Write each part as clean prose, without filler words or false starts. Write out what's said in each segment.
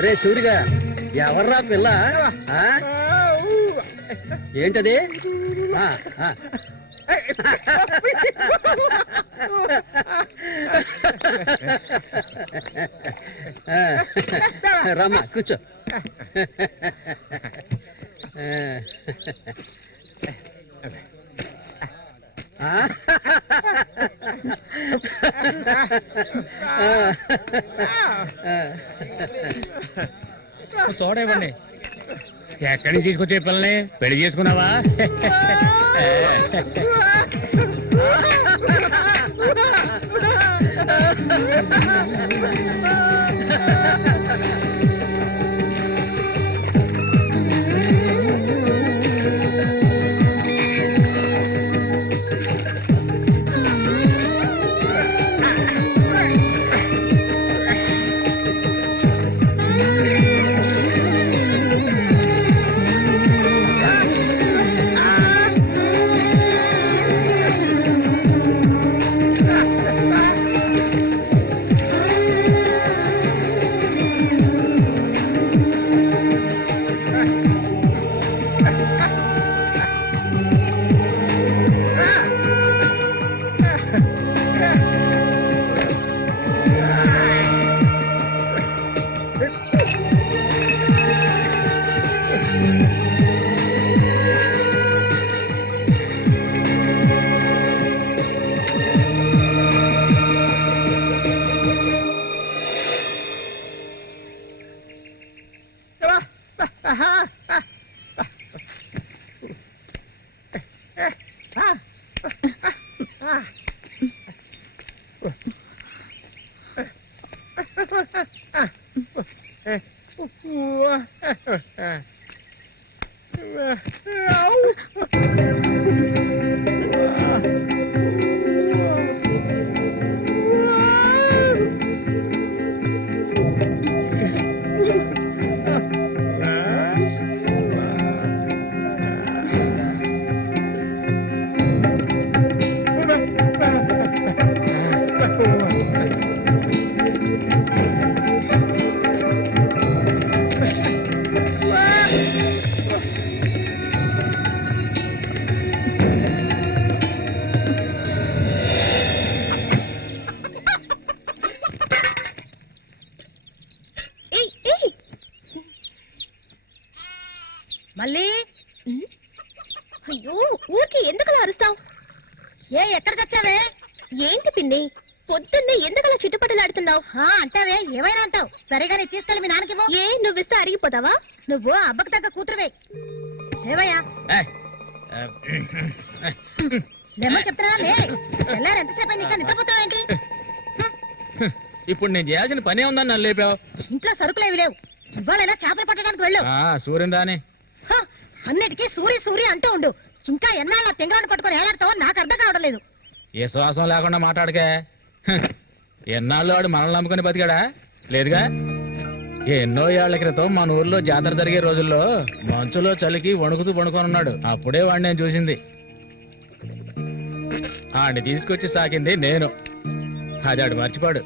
ఒరే సూరిగా, ఎవర్రా పిల్ల? ఏంటది? రమ్మా కూర్చో. చూడండి ఎక్కడి నుంచి తీసుకొచ్చే పిల్లని పెళ్లి చేసుకున్నావా? మళ్ళీ అయ్యో ఊరికి ఎందుకలా అరుస్తావు? ఎక్కడ చచ్చావే? ఏంటి పిన్ని పొద్దున్నే ఎందుకలా చుట్టుపట్టలాడుతున్నావు? అంటావే, ఏమైనా అంటావు. సరిగానే తీసుకెళ్ళి మీ నాన్నకి ఏ నువ్విస్తే అరిగిపోతావా? నువ్వు అబ్బకు తగ్గ కూతురువే. ఏవయ్యా లేమని చెప్తున్నా లే. ఎల్లారు ఎంతసేపు ఇంకా నిద్రపోతావేంటి? ఇప్పుడు నేను చేయాల్సిన పనే ఉందని నన్ను లేపావు. ఇంట్లో సరుకులేవి లేవు. ఇవ్వాలైనా చేపలు పట్టడానికి వెళ్ళు. సూర్యుని రాని అన్నిటికీ సూరి సూరి అంటూ ఉండు. ఇంకా ఎన్నాళ్ళ తెంగరాడు పట్టుకొని ఏలాడతావో నాకు అర్థం కావడం లేదు. ఏ శ్వాసం లేకుండా మాట్లాడకే. ఎన్నాళ్ళు వాడు మనల్ని నమ్ముకుని బతికాడా? లేదుగా. ఎన్నో ఏళ్ల క్రితం మన ఊర్లో జాతర జరిగే రోజుల్లో మంచులో చలికి వణుకుతూ పడుకొని ఉన్నాడు. అప్పుడే వాడిని నేను చూసింది. ఆడిని తీసుకొచ్చి సాకింది నేను. అది ఆడు మర్చిపోడు.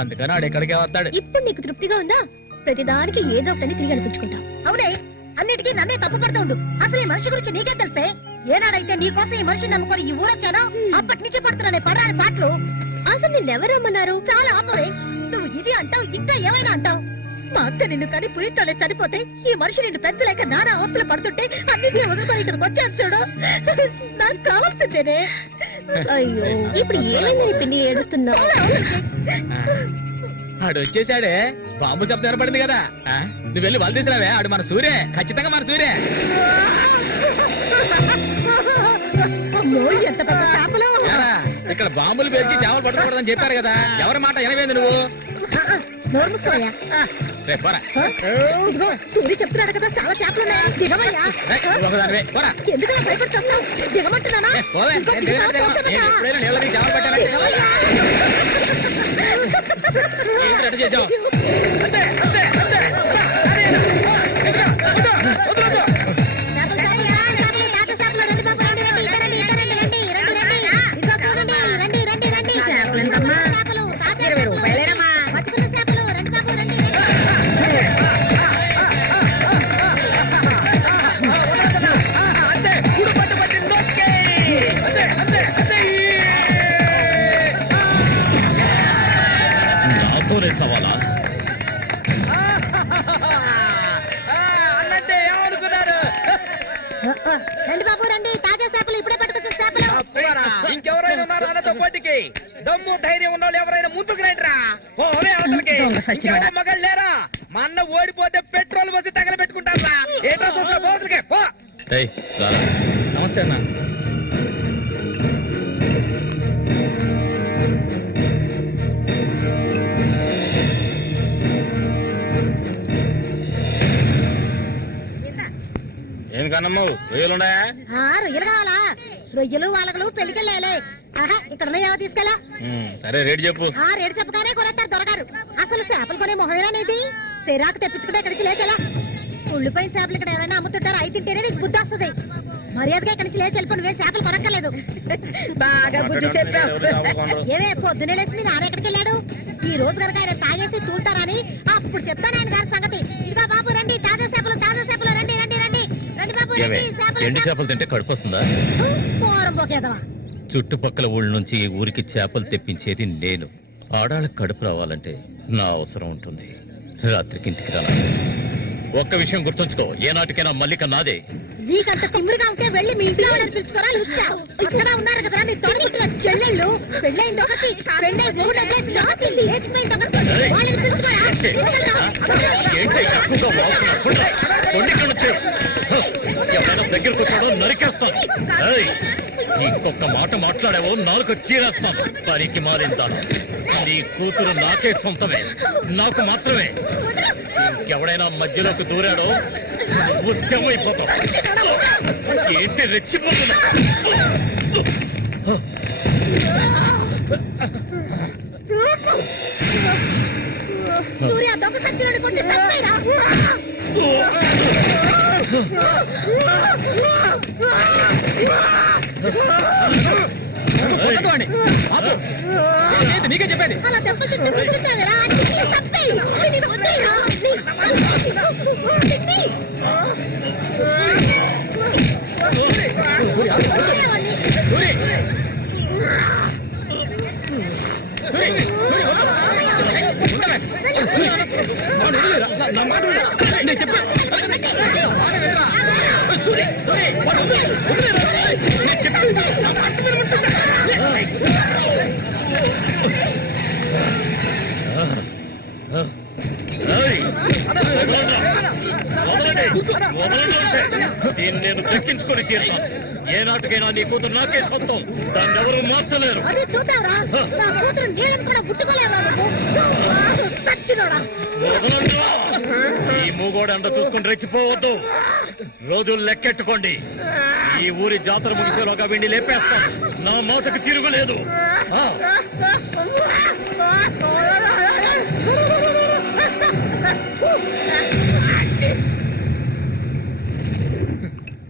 అందుకని ఆడు ఎక్కడికే వస్తాడు. ఇప్పుడు నీకు తృప్తిగా ఉందా? ప్రతిదానికి ఏదో ఒకటి తిరిగి అనిపించుకుంటావు. అవునే, అన్నిటికీ నన్నే తప్పు పడుతుండు. అసలు ఈ మనిషి గురించి నీకే తెలుసే. ఏనాడైతే నీకోసం ఈ మనిషిని నమ్ముకొని ఈ ఊరొచ్చానో అప్పటి నుంచి పడుతున్నానే పడరాని పాటలు. అసలు నిన్నెవరు రమ్మన్నారు? చాలా ఆపవే. నువ్వు ఇది అంటావు, ఇంకా ఏమైనా అంటావు. మా అక్క నిన్ను కని పురితోనే చనిపోతే ఈ మనిషి నిన్ను పెంచలేక నానా అవస్థలు పడుతుంటే అన్నింటినీ వదులుకొని ఇక్కడికి వచ్చాను చూడు. నాకు కావాల్సిందేనే. అయ్యో, ఇప్పుడు ఏమైందని పిన్ని ఏడుస్తున్నావు? ఆడు వచ్చేసాడే. బాంబు శబ్దం ఏర్పడింది కదా. నువ్వు వెళ్ళి వాళ్ళు తీసుకురావే. ఆడు మన సూర్యే, ఖచ్చితంగా మన సూర్యే. ఎంత పెద్ద చేపలు. ఇక్కడ బాంబులు పేల్చి చేపలు పట్టుకోకూడదని చెప్పారు కదా, ఎవరి మాట వినవేంది నువ్వు? నోరు మూసుకోవయ్యా. రేపు పోరా. ఇదిగో సూర్య చెప్తున్నాడు కదా, చాలా చేపలు ఉన్నాయి, దిగవయ్యా. ఒకదానివే పోరా. ఎందుకు భయపడుతున్నావు? దిగమంటున్నానా? పోవే. ఇంకో నేను దిగుతావా? దిగను. చూస్తాను నేను కదా. ఎప్పుడైనా నీళ్ళ దిగి చేపలు పట్టానా? దిగవయ్యా. ఏంటి అటు చేసావు? చేపలు సారియా? చేపలు, తాత చేపలు, రండి బాబు, రండి, రండి, ఇక రండి, ఇక రండి, రండి, రండి, రండి. ఇదిగో చూడండి, రండి, రండి, రండి. చేపలు ఎంతమ్మా? చేపలు, తాజా చేపలు. బతుకున్న చేపలు, రండి బాబు, రండి, రండి. నాతోనే సవాలా? అన్నట్టే ఏమనుకున్నారు? రండి బాబు, రండి, తాజా చేపలు, ఇప్పుడే పట్టుకొచ్చిన చేపలు. ఇంకెవరైనా ఉన్నారా అన్నతో పోటీకి? దమ్ము ధైర్యం ఉన్న వాళ్ళు ఎవరైనా ముందుకు రండిరా. పోరే అవతలకి. ఇంకెవరో మగాళ్ళు లేరా? మా అన్న ఓడిపోతే పెట్రోల్ పోసి తగలబెట్టుకుంటారా? ఏంటో చూస్తా పోతులకే పో. నమస్తే అన్న. ఏం కన్నమ్మావు, రొయ్యలున్నాయా? రొయ్యలు కావాలా? రొయ్యలు వాళ్ళగలు పెళ్లికెళ్ళాలి. ఆహా, ఇక్కడ ఉన్నాయో తీసుకెళ్ళా. సరే రేటు చెప్పు. రేటు చెప్పగానే కొనేస్తారు దొరగారు. అసలు చేపలు కొనే మొహమేనేది? సిరాకు తెప్పించుకుంటే ఇక్కడి నుంచి లేచెలా. ఉళ్ళిపోయిన చేపలు ఇక్కడ ఎవరైనా అమ్ముతుంటారు, అయి తింటేనే నీకు బుద్ధి వస్తుంది. మర్యాదగా ఇక్కడి నుంచి లేచి వెళ్ళిపో, నువ్వేం చేపలు కొనక్కర్లేదు. బాగా బుద్ధి చెప్పావు. ఏమే పొద్దునే లేచి మీ నాన్న ఎక్కడికి వెళ్ళాడు? ఈ రోజు కనుక ఆయన తాగేసి తూలుతారని అప్పుడు చెప్తాను ఆయన గారి సంగతి. ఇదిగో బాబు, రండి, తాజా చేపలు, తాజా చేపలు, రండి, రండి, రండి, రండి బాబు, రండి. ఎండి చేపలు తింటే కడుపు వస్తుందా? పోరం పోకేదవా. చుట్టుపక్కల ఊళ్ళ నుంచి ఈ ఊరికి చేపలు తెప్పించేది నేను. ఆడాళ్ళకి కడుపు రావాలంటే నా అవసరం ఉంటుంది. రాత్రికి ఇంటికి రాను. ఒక్క విషయం గుర్తుంచుకో, ఏనాటికైనా మల్లిక నాదే. నీకంత తిమ్మిరిగా ఉంటే వెళ్ళి మీ ఇంట్లో వాళ్ళని పిలుచుకోరా. లుచ్చా ఇక్కడ ఉన్నారు కదా నీ తోడుపుట్టిన చెల్లెళ్ళు. పెళ్ళైంది ఒకటి, పెళ్ళై మూడు వచ్చేసి రాత్రి లేచిపోయింది ఒకటి. వాళ్ళని పిలుచుకోరా. ఎవరైనా దగ్గరకు వచ్చాడో నరికేస్తాను. ఇంకొక మాట మాట్లాడావో నాలుగు చీరేస్తాను. పనికి మారింతాను. నీ కూతురు నాకే సొంతమే, నాకు మాత్రమే. ఇంకెవడైనా మధ్యలోకి దూరాడో ఉత్సమైపోతావు. ఏంటి రెచ్చిపోతున్నా? సూర్య దొంగ సచ్చినోడి కొట్టి సత్తాయిరా. నీకే చెప్పేది. అలా దెబ్బలు తింటావేరా. సత్తాయి వద్దాయిరా. దీన్ని నేను దక్కించుకొని తీరుతాను. ఏనాటికైనా నీ కూతురు నాకే సొంతం. దాన్ని ఎవరు మార్చలేరు. అదే చూద్దాంరా. నా కూతురు నీళ్ళని కూడా ముట్టుకోలేవా నువ్వు? సచ్చినోడా. ఈ మూగోడు అంత చూసుకుని రెచ్చిపోవద్దు. రోజులు లెక్కెట్టుకోండి. ఈ ఊరి జాతర ముగిసేలోగా వీడిని లేపేస్తాను. నా మాటకు తిరుగులేదు.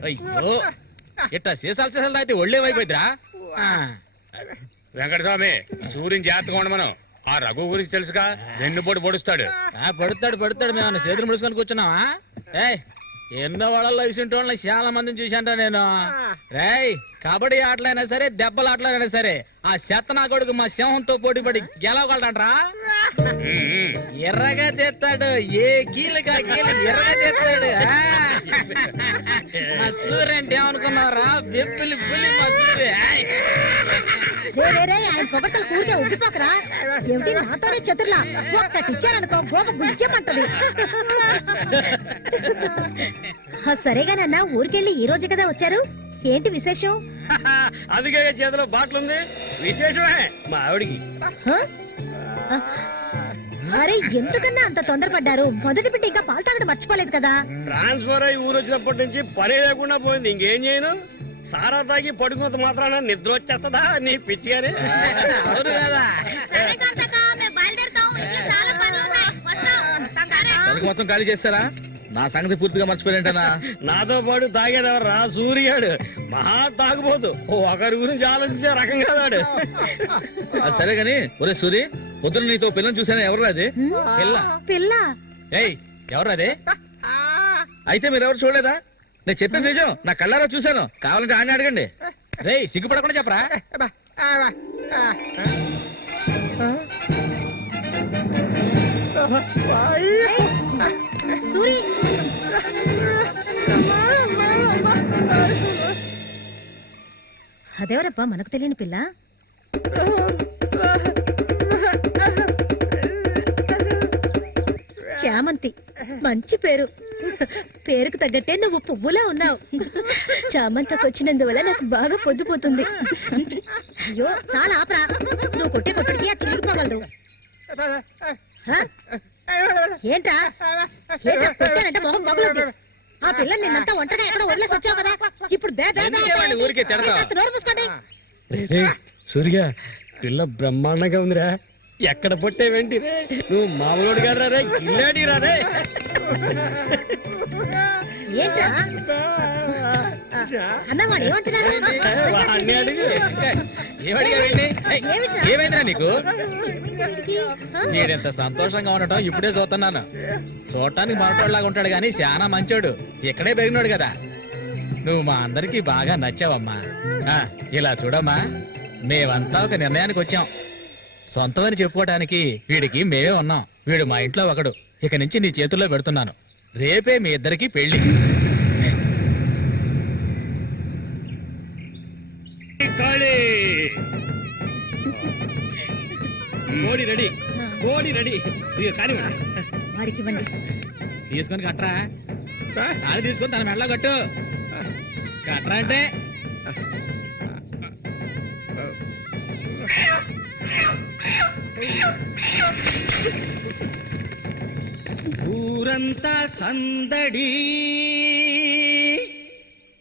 అయ్యో, ఇట్టా సీసాలు అయితే ఒళ్ళేమైపోయిద్దిరా. వెంకటస్వామి, సూర్యుని జాగ్రత్తగా ఉండమను. ఆ రఘు గురించి తెలుసుగా, వెన్నుపోటు పొడుస్తాడు. పడుతాడు. మేము చేతులు ముడుచుకొని కూర్చున్నావా? ఏయ్, ఎన్నో వాళ్ళల్లో ఇసుంటి వాళ్ళని చాలా మందిని చూశాంటా నేను. రేయ్, కబడ్డీ ఆటలైనా సరే, దెబ్బల ఆటలైనా సరే, ఆ శతనా కొడుకు మా సింహంతో పోటీపడి గెలవగలడంట్రా. ఎర్రగా తెస్తాడు. ఏ కీలుగా కీలు ఎర్రగా తెస్తాడు. మా సూర్య అంటే ఏమనుకున్నారా? బెప్పులి పులి మా సూర్య. ఆయన పొగట్టలు కూరికే ఉబ్బిపోకరా. ఏమిటి నాతోనే చతుర్లా? ఒక్కటి ఇచ్చారనుకో గోప గుయ్యమంటది. సరేగానన్నా, ఊరికెళ్ళి ఈ రోజు కదా వచ్చారు. ఏంటి విశేషం? అందుకే చేతిలో బాటిల్ ఉంది. విశేషమే మా ఆవిడికి. హ? అరే ఎందుకన్నా అంత తొందరపడ్డారు? మొదటి బిడ్డ ఇంకా పాలు తాగడం మర్చిపోలేదు కదా? ట్రాన్స్ఫర్ అయ్యి ఊరు వచ్చినప్పటి నుంచి పని లేకుండా పోయింది. ఇంకేం చేయను? సారా తాగి పడుకున్నంత మాత్రాన నిద్ర వచ్చేస్తుందా నీ పిచ్చిగానే? అవును కదా. మొత్తం ఖాళీ చేస్తారా? నా సంగతి పూర్తిగా మర్చిపోయింటనా? నాతో పాటు తాగేదెవర్రా? సూర్యాడు మహా తాగుపోతు. ఒకరి గురించి ఆలోచించే రకం కాదాడు. అది సరే గాని ఒరే సూరి, పొద్దున నీతో పిల్లని చూసాను. ఎవరు అది? పిల్ల? ఏయ్ ఎవరు అది? అయితే మీరెవరు చూడలేదా? నేను చెప్పేది నిజం, నా కళ్ళారా చూశాను. కావాలంటే ఆయన అడగండి. రేయ్ సిగ్గుపడకుండా చెప్పరా? సూరి అదేవరబ్బా మనకు తెలియని పిల్ల? చామంతి, మంచి పేరు. పేరుకు తగ్గట్టే నువ్వు పువ్వులా ఉన్నావు. చామంతకు వచ్చినందువల్ల నాకు బాగా పొద్దుపోతుంది. అయ్యో చాలా ఆపరా, నువ్వు కొట్టే కొట్టడికి ఆ చిరిగిపోగలదు. ఏంటా ఏంటా కొట్టానంటే మొహం పగులుద్ది. ఆ పిల్ల నిన్నంతా ఒంటరిగా ఎక్కడో వదిలేసి వచ్చావు కదా, ఇప్పుడు ఊరికే తిడతావు? నోరు మూసుకోండి. సూర్య పిల్ల బ్రహ్మాండంగా ఉందిరా. ఎక్కడ పొట్టేవేంటి రే? నువ్వు మామూలు కాదురా రే, గిల్లాడి రా రే. ఏంట్రా అన్నవాడు ఏమంటున్నాడు? వాడిని అడుగు. ఏమైందిరా నీకు? వీడెంత సంతోషంగా ఉండటం ఇప్పుడే చూస్తున్నాను. చూడటానికి మొరటోళ్ళలాగా ఉంటాడు గాని చాలా మంచోడు. ఇక్కడే పెరిగినాడు కదా. నువ్వు మా అందరికి బాగా నచ్చావమ్మా. ఇలా చూడమ్మా, మేమంతా ఒక నిర్ణయానికి వచ్చాం. సొంతమని చెప్పుకోవటానికి వీడికి మేమే ఉన్నాం. వీడు మా ఇంట్లో ఒకడు. ఇక నుంచి నీ చేతుల్లో పెడుతున్నాను. రేపే మీ ఇద్దరికి పెళ్లి. కోడి రెడీ, కోడి రెడీ. కానీ వాడికి ఇవ్వండి. తీసుకొని కట్టరా. తాళి తీసుకొని తన మెడలో కట్టు. కట్టరా అంటే ఊరంతా సందడి,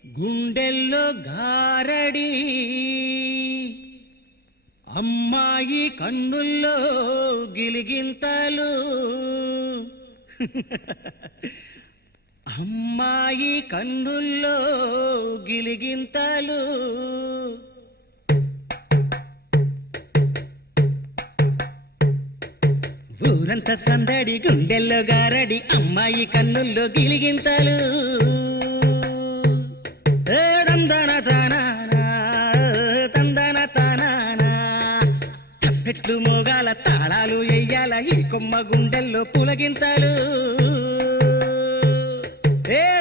గుండెల్లో గారడి, అమ్మాయి కన్నుల్లో గిలిగింతలు, అమ్మాయి కన్నుల్లో గిలిగింతలు. ఊరంతా సందడి, గుండెల్లో గారడి, అమ్మాయి కన్నుల్లో గిలిగింతలు. తందన తానానా, తందన తానానా. తప్పెట్లు మోగాల, తాళాలు ఎయ్యాల, ఈ కొమ్మ గుండెల్లో పులగింతలు.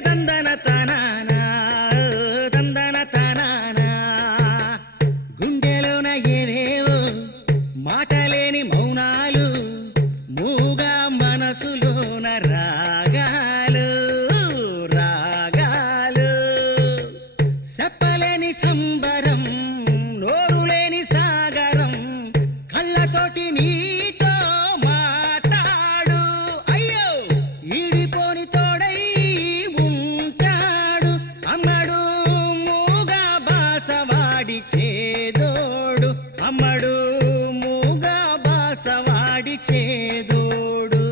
తందన తానానా, తందన తానానా. గుండెలోన ఏవేవో మాటలేని మౌనాలు, మూగా మనసులోన రాగాలు, రాగాలు. చెప్పలేని సంబరం, నోరులేని సాగరం, కళ్ళతోటి నీతో మాట్లాడు. అయ్యో ఈడిపోని తోడై ఉంటాడు, అమ్మడు మూగా బాసవాడి చేదోడు, అమ్మడు మూగా బాసవాడి చేదోడు.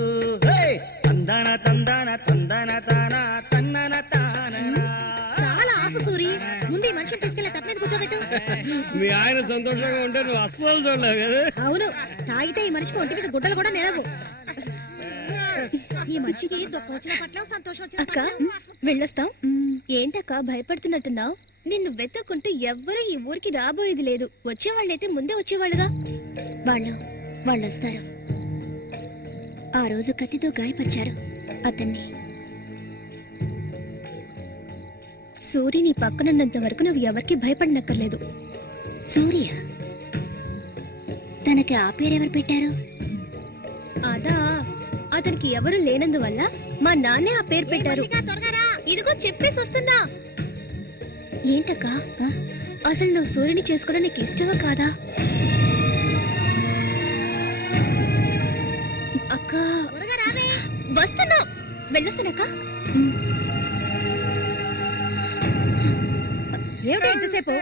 తందన తందన తందన తాన తన్నన తాననా. చాలా ఆపు సూరి, ముందు ఈ మనిషిని తీసుకెళ్లి తప్ప మీద కూర్చోబెట్టు. మీ ఆయన సంతోషంగా ఉంటే నువ్వు అస్సలు చూడలేవు కదా. అవును, తాగితే ఈ మనిషికి ఒంటి మీద గుడ్డలు కూడా నిలవు. ఈ మనిషికి దుఃఖం వచ్చిన పట్ల, సంతోషం వచ్చిన అక్క వెళ్ళొస్తాం. ఏంటక్క భయపడుతున్నట్టున్నావు? నిన్ను వెతుక్కుంటూ ఎవ్వరూ ఈ ఊరికి రాబోయేది లేదు. వచ్చేవాళ్ళైతే ముందే వచ్చేవాళ్ళుగా. వాళ్ళు వస్తారు. ఆ రోజు కత్తితో గాయపరిచారు అతన్ని. సూర్య నీ పక్కనున్నంత వరకు నువ్వు ఎవరికి భయపడనక్కర్లేదు. సూర్య తనకి ఆ పేరెవరు పెట్టారు? అదా, అతనికి ఎవరు లేనందువల్ల మా నాన్నే ఆ పేరు పెట్టారు. ఇదిగో చెప్పేసి వస్తున్నా. ఏంటక్క అసలు నువ్వు సూర్యుని చేసుకోవడం నీకు ఇష్టమా కాదా? అక్క వస్తున్నా, వెళ్ళొస్తానక్క. ఏమిటి ఎంతసేపు?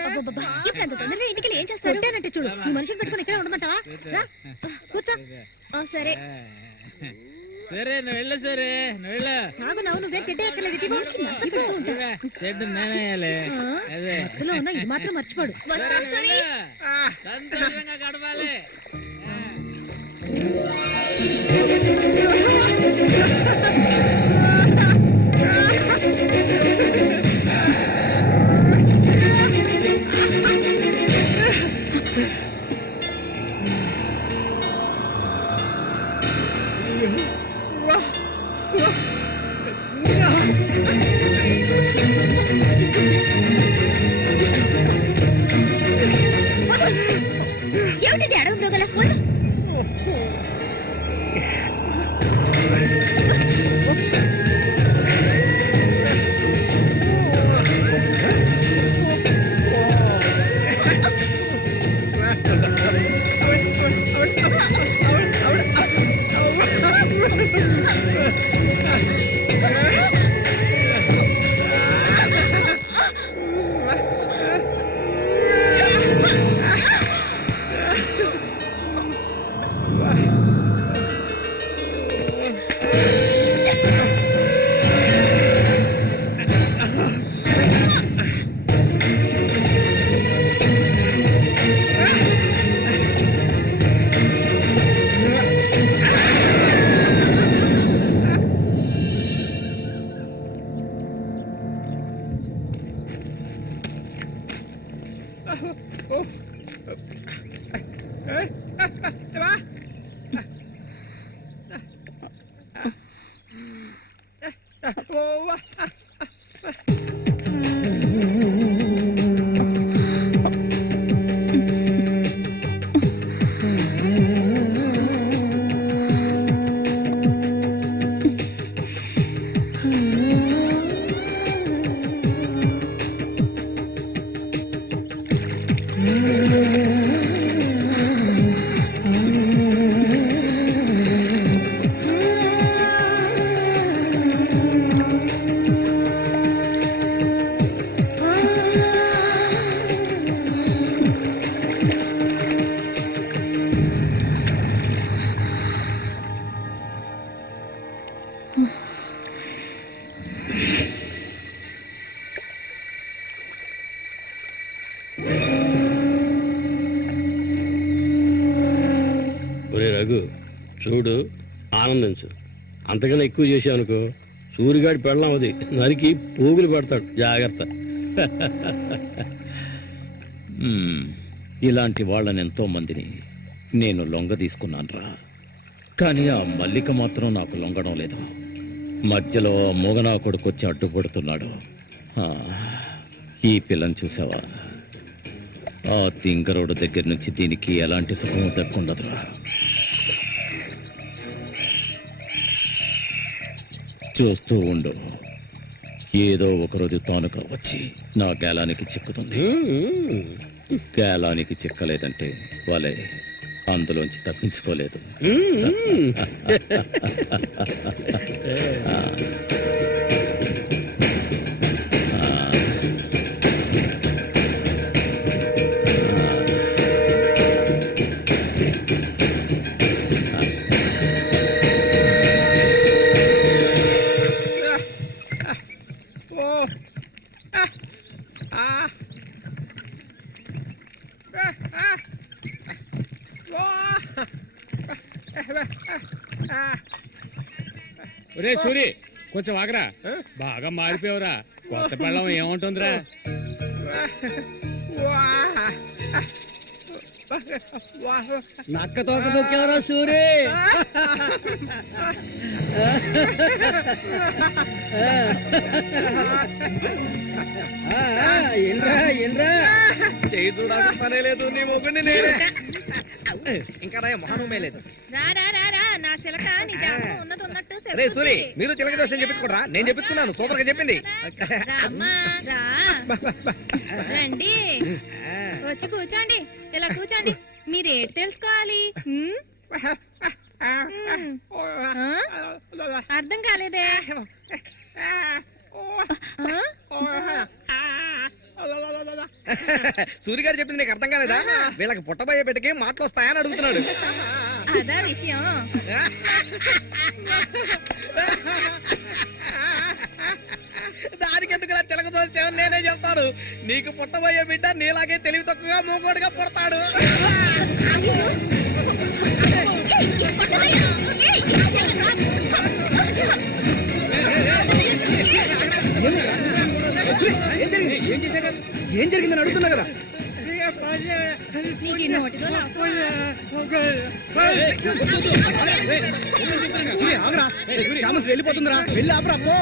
ఇప్పుడు అంత తొందరగా ఇంటికి ఏం చేస్తారు? అంటే చూడు, ఈ మనిషిని పెట్టుకుని ఇక్కడే ఉండమంటావా? రా, కూర్చో. సరే సరే నువ్వు వెళ్ళు, సరే నువ్వు వెళ్ళు. నాగు నువ్వే తిట్టే ఎక్కలేదు. అదే ఉన్న ఇది మాత్రం మర్చిపోడు. వస్తాను సూరి. సంతోషంగా గడపాలి. ఏమిటిది అడవి మృగల? రఘు చూడు, ఆనందించు. అంతకన్నా ఎక్కువ చేసావు అనుకో సూరిగాడి పెళ్ళం అది నరికి పోగులు పెడతాడు. జాగ్రత్త. ఇలాంటి వాళ్ళని ఎంతో మందిని నేను లొంగ తీసుకున్నాను రా. కానీ ఆ మల్లిక మాత్రం నాకు లొంగడం లేదు. మధ్యలో మూగనా కొడుకు వచ్చి అడ్డుపడుతున్నాడు. ఈ పిల్లని చూసావా? ఆ తింగరోడు దగ్గర నుంచి దీనికి ఎలాంటి సుఖం దక్కుండదురా. చూస్తూ ఉండు, ఏదో ఒకరోజు తానుక వచ్చి నా గేలానికి చిక్కుతుంది. గేలానికి చిక్కలేదంటే వాళ్ళే అందులోంచి తప్పించుకోలేదు. ఒరే సూరి, కొంచెం ఆగరా. బాగా మారిపోయావురా. కొత్త పెళ్ళం ఏముంటుందిరా? నక్క తోక తొక్కేవరా సూరి. చేయి చూడాల్సిన పనే లేదు. నీ మొగ్గుని నేనే ఇంకా మహానమే లేదు. రా రా రా రా, నా చిలక నిజాము ఉన్నది ఉన్నట్టు రే సూరి చెప్పుద్ది. మీరు చిలక దోషం చెప్పించుకుంటారా? నేను చెప్పించుకున్నాను, సూపర్ గా చెప్పింది. రామ్మా, రా. రండి వచ్చి కూర్చోండి, ఇలా కూర్చోండి. మీరేటి తెలుసుకోవాలి? ఆ? అర్థం కాలేదే? సూరి గారు చెప్పింది నీకు అర్థం కాలేదా? వీళ్ళకి పుట్టబోయే బిడ్డకి మాటలు వస్తాయని అడుగుతున్నాడు. అదా విషయం. దానికి ఎందుకు చిలక దోషం నేనే చెప్తాను. నీకు పుట్టబోయే బిడ్డ నీలాగే తెలివి తక్కువగా మూకోడుగా పుడతాడు. ఏం జరిగిందని అడుగుతున్నా కదా. నీకు ఈ నోటితో వెళ్ళిపోతుందిరా, వెళ్ళి ఆపరా పో.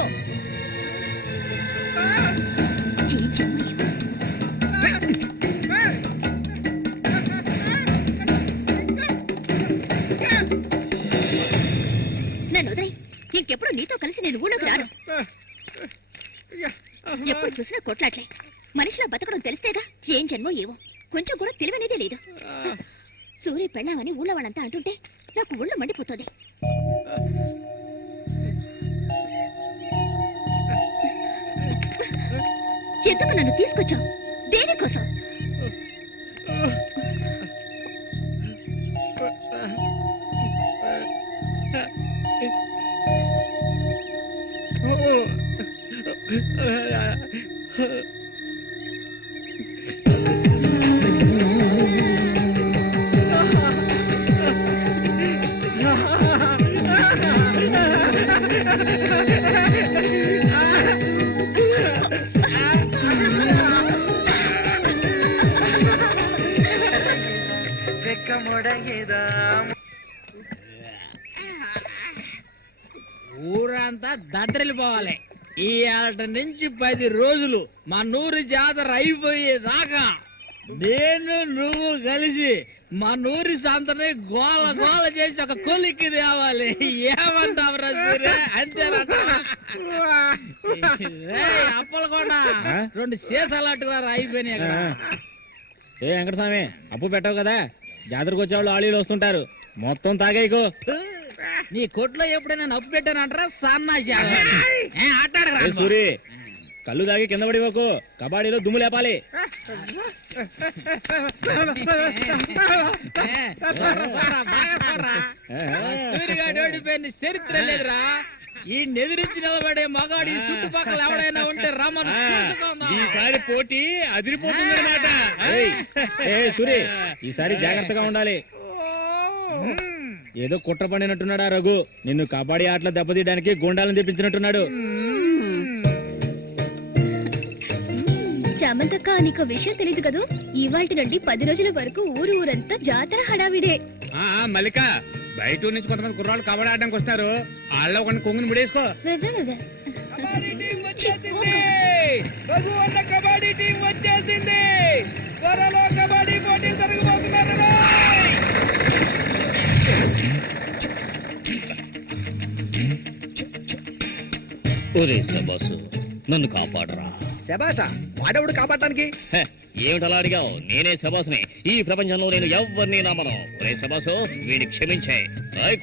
నన్ను వదిలేయ్. ఇంకెప్పుడు నీతో కలిసి నేను ఊళ్ళోకి రాను. ఎప్పుడు చూసినా కొట్లాట్లే. మనిషిలా బతకడం తెలిస్తేగా. ఏం జన్మో ఏవో, కొంచెం కూడా తెలివనేదే లేదు. సూర్య పెళ్ళామని ఊళ్ళో వాళ్ళంతా అంటుంటే నాకు ఊళ్ళో మండిపోతుంది. ఎందుకు నన్ను తీసుకొచ్చావు? దేనికోసం? ఊరంతా దద్దరిల్లిపోవాలి. ఈ ఆట నుంచి 10 రోజులు మా నూరు జాతర అయిపోయేదాకా నేను నువ్వు కలిసి మా నూరి సంతని గోల గోల చేసి ఒక కొలిక్కి తేవాలి. ఏమంటావురా సూర్య? అంతేనంట. అప్పలకొండ 2 సీసాలట్టుగా అయిపోయినాయి అక్కడ. ఏ వెంకటస్వామి, అప్పు పెట్టావు కదా, జాతరకు వచ్చేవాళ్ళు ఆళీలు వస్తుంటారు, మొత్తం తాగేయకు. నీ కొట్లో ఎప్పుడైనా నప్పు పెట్టానంటారా? సన్నాసి ఏ సూరి, కళ్ళు తాగి కింద పడిపోకు, కబాడీలో దుమ్ము లేపాలి. సూర్యగాడు ఓడిపోయిన చరిత్ర లేదురా. ఈ నెదిరించి నిలబడే మగాడు ఈ చుట్టుపక్కల ఎవడైనా ఉంటే రమ్మను చూసుకుందాం. ఈసారి పోటీ అదిరిపోతుంది అనమాట. ఏ సూరి, ఈసారి జాగ్రత్తగా ఉండాలి. ఏదో కుట్ర పండినట్టున్నాడా రఘు? నిన్ను కబడ్డీ ఆటలో దెబ్బతీయడానికి గుండాలను తెప్పించినట్టున్నాడు. చామంతక్క, నీకు విషయం తెలీదు కదూ? ఇవాల్టి నుండి 10 రోజుల వరకు ఊరంతా జాతర హడావిడే. మల్లిక, బయట ఊరు నుంచి కొంతమంది కుర్రాళ్ళు కబడ్డీ ఆడడానికి వస్తారు. వాళ్ళ ఒక కొంగుని ముడేసుకో. కబడ్డీ టీం వచ్చేసింది. త్వరలో కబడ్డీ పోటీలు జరగబోతున్నారు. ఒరే శబాసు, నన్ను కాపాడరా. శబాషా, వాడెవడు కాపాడటానికి? ఏమిటలా అడిగావు? నేనే శబాసుని. ఈ ప్రపంచంలో నేను ఎవరిని నమ్మను. ఒరే శబాసు, వీడిని క్షమించే.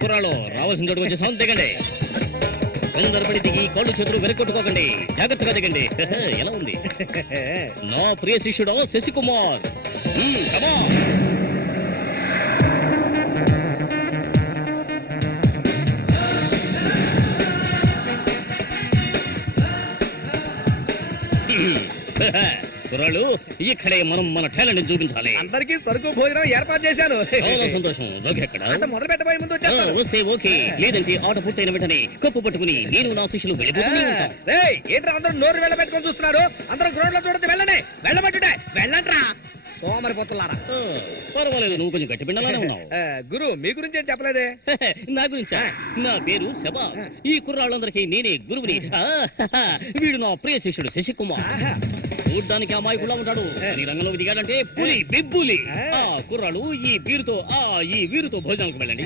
కుర్రాళ్ళు రావాల్సిన చోటుకు వచ్చేసాం, దిగండి. అందరపడి దిగి కాళ్ళు చేతులు వెనక్కొట్టుకోకండి, జాగ్రత్తగా దిగండి. ఎలా ఉంది నా ప్రియ శిష్యుడు శశికుమార్? కుర్రాళ్ళు, ఇక్కడే మనం మన టాలెంట్ చూపించాలి. అందరికీ సరుకు భోజనం ఏర్పాటు చేశాను. చాలా సంతోషం. ఎక్కడ మొదలు పెట్టబోయే ముందు వచ్చేస్తాను. వస్తే ఓకే, లేదంటే ఆట పూర్తయిన వెంటనే కప్పు పట్టుకుని నేను నా శిష్యులు వెళ్ళిపోతూనే ఉంటాం. ఏంట్రా అందరూ నోరు వెళ్ళబెట్టుకొని చూస్తున్నారు? అందరూ గ్రౌండ్ లో చూడొచ్చు. వెళ్ళండి, వెళ్ళబట్టుంటే వెళ్ళంట్రా సోమరిపోతున్నారా. పర్వాలేదు, నువ్వు కొంచెం గట్టి పిండలానే ఉన్నావు. గురు, మీ గురించి ఏం చెప్పలేదే? నా గురించా? నా పేరు శబాస్. ఈ కుర్రాళ్ళందరికీ నేనే గురువుని. వీడు నా ప్రియ శిష్యుడు శశికుమార్. చూడ్డానికి అమాయకులా ఉంటాడు. నీ రంగంలో దిగాడంటే పులి బిబ్బులి. కుర్రాళ్ళు, ఈ వీరుతో భోజనానికి వెళ్ళండి.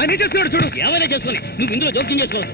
ఆయన చేస్తున్నాడు చూడు. ఏమైనా చేసుకొని నువ్వు ఇందులో జోక్యం చేసుకోవద్దు.